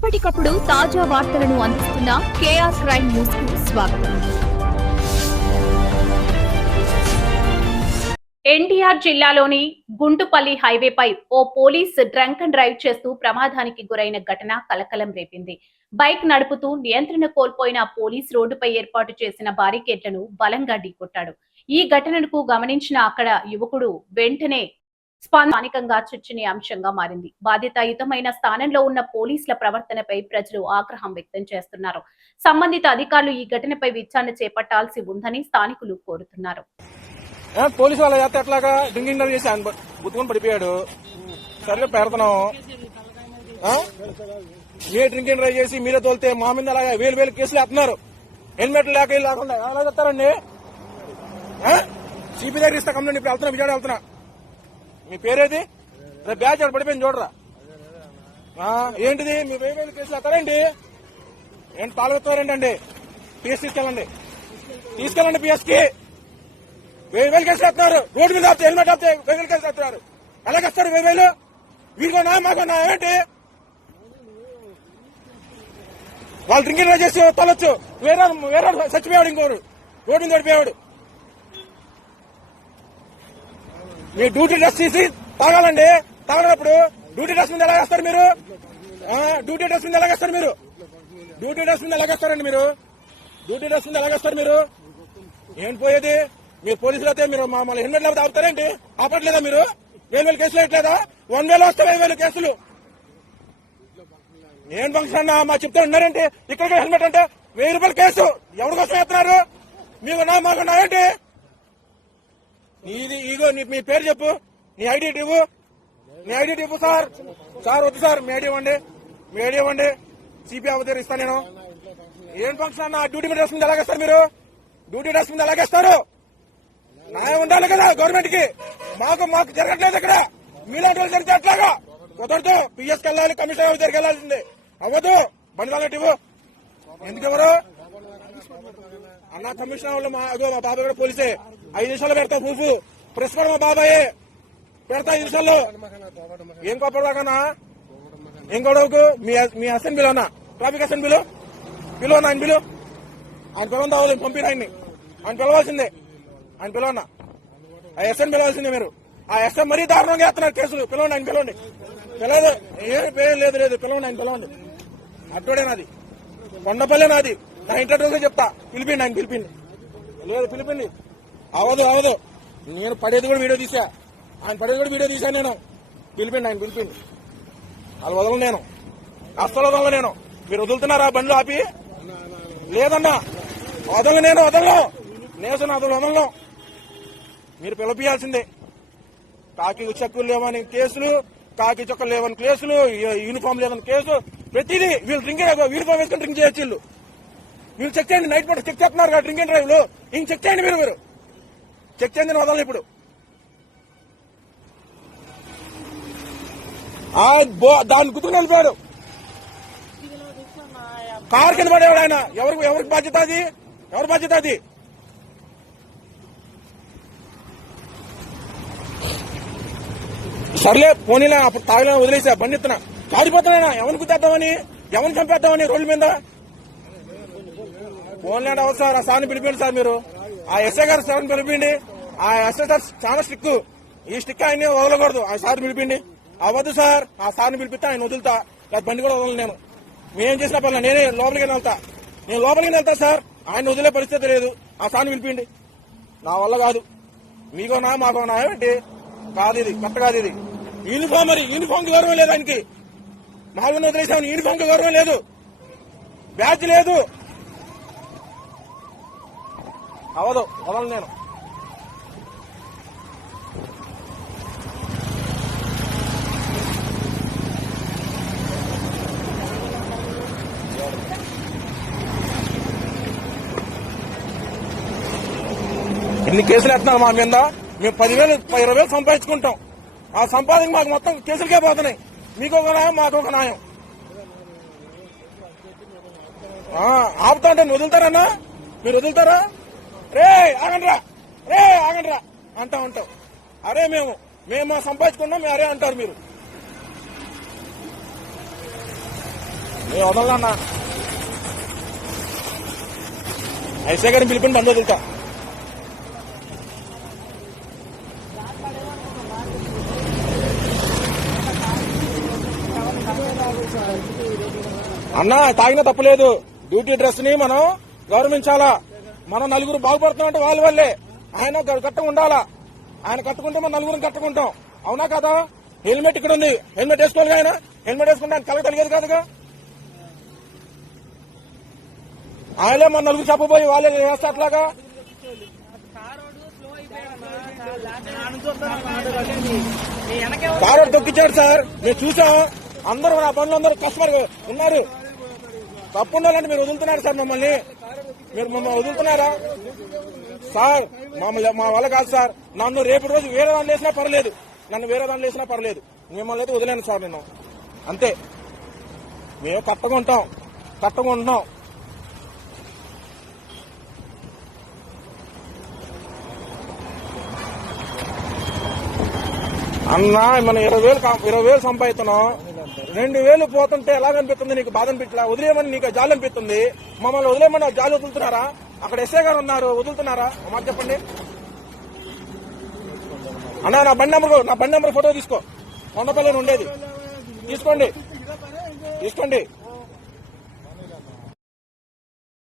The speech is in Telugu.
ఎప్పటికప్పుడు తాజా వార్తలను అందిస్తున్న కేఆర్ క్రైమ్ న్యూస్ కు స్వాగతం. ఎన్టీఆర్ జిల్లాలోని గుంటుపల్లి హైవేపై ఓ పోలీస్ డ్రంక్ అండ్ డ్రైవ్ చేస్తూ ప్రమాదానికి గురైన ఘటన కలకలం రేపింది. బైక్ నడుపుతూ నియంత్రణ కోల్పోయిన పోలీస్ రోడ్డుపై ఏర్పాటు చేసిన బారికేడ్లను బలంగా ఢీకొట్టాడు. ఈ ఘటనకు గమనించిన అక్కడ యువకుడు వెంటనే స్థానికంగా చర్చనీయాంశంగా మారింది. బాధ్యతాయుతమైన స్థానంలో ఉన్న పోలీసుల ప్రవర్తనపై ప్రజలు ఆగ్రహం వ్యక్తం చేస్తున్నారు. సంబంధిత అధికారులు ఈ ఘటనపై విచారణ చేపట్టాల్సి ఉందని స్థానికులు కోరుతున్నారు. పోలీసు వాళ్ళ చేత ఎట్లాగా డ్రింకింగ్ చేసి ఆయన గుర్తుకొని పడిపోయాడు. సరే పెడతాం మీరే డ్రింకింగ్ డ్రైవ్ చేసి మీరే తోలితే మా మీద అలాగా వేలు కేసులు వేస్తున్నారు. హెల్మెట్లు లేకుండా ఎలా చెప్తారండి? సిపి దగ్గర ఇస్తా కంప్లైంట్ ఇప్పుడు వెళ్తున్నా, విజయవాడ వెళ్తున్నా. మీ పేరేది? బ్యాచ్ అక్కడ పడిపోయింది చూడరా. ఏంటిది మీ వేలు కేసులు వేస్తారండి? ఏంటి పాల్గొస్తారేంటండి? పిఎస్ తీసుకెళ్ళండి పిఎస్ కి. 1000 కేసులు వేస్తున్నారు. రోడ్డు మీద ఆపితే హెల్మెట్ ఆపితే 1000 కేసులు వేస్తున్నారు. ఎలాగేస్తారు 1000? వీరికొన్నా మాకొన్నా ఏంటి? వాళ్ళు డ్రింకింగ్ చేసి తొలొచ్చు, వేరే చచ్చిపోయాడు, ఇంకోరు రోడ్డు మీద పడిపోయాడు. మీ డ్యూటీ డ్రెస్ తీసి తాగాలండి. తాగనప్పుడు డ్యూటీ డ్రెస్ మీద ఎలాగేస్తారు మీరు? డ్యూటీ డ్రెస్ మీద ఎలాగేస్తారు మీరు? డ్యూటీ డ్రెస్ మీద ఎలాగేస్తారండి మీరు? డ్యూటీ డ్రెస్ మీద ఎలాగేస్తారు మీరు? ఏంటి పోయేది? మీరు పోలీసులు అయితే మీరు మమ్మల్ని హెల్మెట్ లేకపోతే ఆపుతారేంటి? ఆపట్లేదా మీరు? 1000 కేసులు వేయట్లేదా? 1000 వస్తే 1000 కేసులు. ఏం ఫంక్షన్ అన్నా మా చెప్తా ఉన్నారేంటి? ఇక్కడ హెల్మెట్ అంటే 1000 రూపాయల కేసు. ఎవరి కోసం వేస్తున్నారు? మీకున్నా మాకున్నా ఏంటి? నీది ఈగో. మీ పేరు చెప్పు, నీ ఐడి ఇవ్వు. నీ ఐడి ఇవ్వు సార్. వద్దు సార్, మీ ఐడి ఇవ్వండి. సిపి అవతరి ఇస్తాను నేను. ఏం ఫంక్షన్ అన్న? డ్యూటీ డ్రెస్ మీద ఎలాగేస్తారు మీరు? డ్యూటీ డ్రెస్ మీద ఎలాగేస్తారు? న్యాయం ఉండాలి కదా గవర్నమెంట్ కి. మాకు జరగట్లేదు ఇక్కడ. మీలాంటి వాళ్ళు జరిగితే అట్లాగా కుదరదు. పిఎస్కి వెళ్ళాలి, కమిషనర్ దగ్గరికి వెళ్ళాల్సిందే. అవ్వదు. బండి వాళ్ళకి ఇవ్వు. ఎందుకు ఎవరు అన్న? కమిషనర్ వాళ్ళు మా బాబాయ్ కూడా పోలీసే. 5 నిమిషాలు పెడతా ప్రూఫ్. ప్రెస్ కూడా మా బాబాయే పెడతా 5 నిమిషాల్లో. ఏం కోపడదాకన్నా? ఏం గొడవకు? మీ అసెంబ్లీలో అన్న ట్రాఫిక్ అసెంబ్లీలో పిలువన్నా, ఆయన పిలువ. ఆయన పిలవని తావాలి, పంపిన ఆయన పిలవాల్సిందే. ఆయన పిలవన్నా, ఆ ఎస్ఎం పిలవాల్సిందే మీరు. ఆ ఎస్ఎం మరీ దారుణంగా వేస్తున్నారు కేసులు. పిలవండి, ఆయన పిలవండి. పిలవదు, ఏం లేదు పిలవండి, ఆయన పిలవండి. అట్టోడే నాది, కొండపల్లె నాది. నా ఇంటర్వ్యూగా చెప్తా. పిలిపిండి, ఆయన పిలిపిండి. అవదు. నేను పడేది కూడా వీడియో తీసా. ఆయన పడేది కూడా వీడియో తీసా నేను. ఆయన పిలిపిండి. వాళ్ళు వదలను నేను, అస్సలు వదలను నేను. మీరు వదులుతున్నారా బండ్లు ఆపి? లేదన్నా, వదలను. వదలను. మీరు పిలిపియాల్సిందే. కాకి చెక్కులు లేవని కేసులు, కాకి చొక్కలు లేవని కేసులు, యూనిఫామ్ లేవని కేసు, ప్రతిదీ. వీళ్ళు యూనిఫామ్ వేసుకుని డ్రింక్ చేయొచ్చు. వీళ్ళు చెక్ చేయండి. నైట్ పూట చెక్ చేస్తున్నారు కదా డ్రింక్ అండ్ డ్రైవ్ లో. ఇంక చెక్ చేయండి మీరు చెక్ చేయండి. వదలను ఇప్పుడు. దాన్ని గుర్తుకుని వెళ్ళిపోయాడు. కారు కింద పడేవాడు ఆయన. ఎవరికి బాధ్యత అది? ఎవరి బాధ్యత అది? సర్లే పోనీలే, అప్పుడు తాగినా వదిలేసా. బండి ఎత్తున కాడిపోతున్నా. ఎవరిని గుద్దేద్దామని, ఎవరిని చంపేద్దామని రోడ్ల మీద. ఫోన్లేండి అవ్వదు సార్. ఆ సార్ని పిలిపిండి సార్. మీరు ఆ ఎస్ఐ గారు సార్ని పిలిపిండి. ఆ ఎస్ఐ సార్ చాలా స్ట్రిక్. ఈ స్టిక్ ఆయన్ని వదలకూడదు. ఆ సార్ని పిలిపిండి. అవ్వదు సార్. ఆ సార్ని పిలిపిస్తే ఆయన వదులుతా. లేదా బండి కూడా వదలను నేను. మేమేం చేసినా పర్లేదు, నేనే లోపలికి వెళ్తా. నేను లోపలికి వెళ్తా సార్. ఆయన వదిలే పరిస్థితి లేదు. ఆ సార్ని పిలిపిండి. నా వల్ల కాదు. మీకోనా మాకోనా ఏంటి? కాదు, ఇది కొత్త కాదు. ఇది యూనిఫామ్. మరి యూనిఫామ్ కి గౌరవం లేదు ఆయనకి. మామూలు వదిలేసామని యూనిఫామ్ కి గౌరవం లేదు. బ్యాచ్ లేదు. అవదు, వదలను నేను. ఇన్ని కేసులు ఎత్తున్నారు మా మీద. మేము 10,000 20,000 సంపాదించుకుంటాం. ఆ సంపాదన మాకు మొత్తం కేసులకే పోతున్నాయి. మీకు ఒక న్యాయం, మాకు ఒక న్యాయం. ఆపుతా అంటే వదులుతారన్నా? మీరు వదులుతారా? రే ఆగండ్రా అంటా ఉంటాం. అరే మేము సంపాదించుకున్నాం, అరే అంటారు మీరు. నేను వదలన్నా ఐసే గారిని పిలిపిని బంద్ వదులుతా. అన్నా తాగినా తప్పులేదు. డ్యూటీ డ్రెస్ ని మనం గౌరవించాలా. మనం నలుగురు బాగుపడుతున్నామంటే వాళ్ళ వల్లే. ఆయన కట్టగా ఉండాలా. ఆయన కట్టుకుంటే మనం నలుగురిని కట్టుకుంటాం. అవునా కదా? హెల్మెట్ ఇక్కడ ఉంది. హెల్మెట్ వేసుకోవాలి. ఆయన హెల్మెట్ వేసుకుంటే ఆయన కలగ కలిగేది కాదుగా. ఆయనే మన నలుగురు చెప్పబోయి వాళ్ళే వేస్తే అట్లాగా. కారు తొక్కిచ్చాడు సార్. మేము చూసాం. అందరూ నా పనులు అందరూ కస్టమర్ ఉన్నారు. తప్పు ఉండాలంటే మీరు వదులుతున్నారు సార్. మమ్మల్ని వదులుతున్నారా సార్? మమ్మల్ని మా వల్ల కాదు సార్. నన్ను రేపు రోజు వేరే దాంట్లో వేసినా పర్లేదు. మిమ్మల్ని అయితే వదిలేను సార్. నేను అంతే. మేము కట్టగా ఉంటున్నాం. అన్నా మనం 20,000 సంపాదిస్తున్నాం. 2,000 పోతుంటే ఎలాగనిపిస్తుంది నీకు? బాధ అనిపించలా? వదిలేయమని నీకు జాలి అనిపిస్తుంది. మమ్మల్ని వదిలేయమని జాలి వదులుతున్నారా? అక్కడ ఎస్ఐ గారు ఉన్నారు, వదులుతున్నారా? మాట చెప్పండి అన్నా. నా బండి నెంబర్ ఫోటో తీసుకో. కొండపల్లిని ఉండేది తీసుకోండి.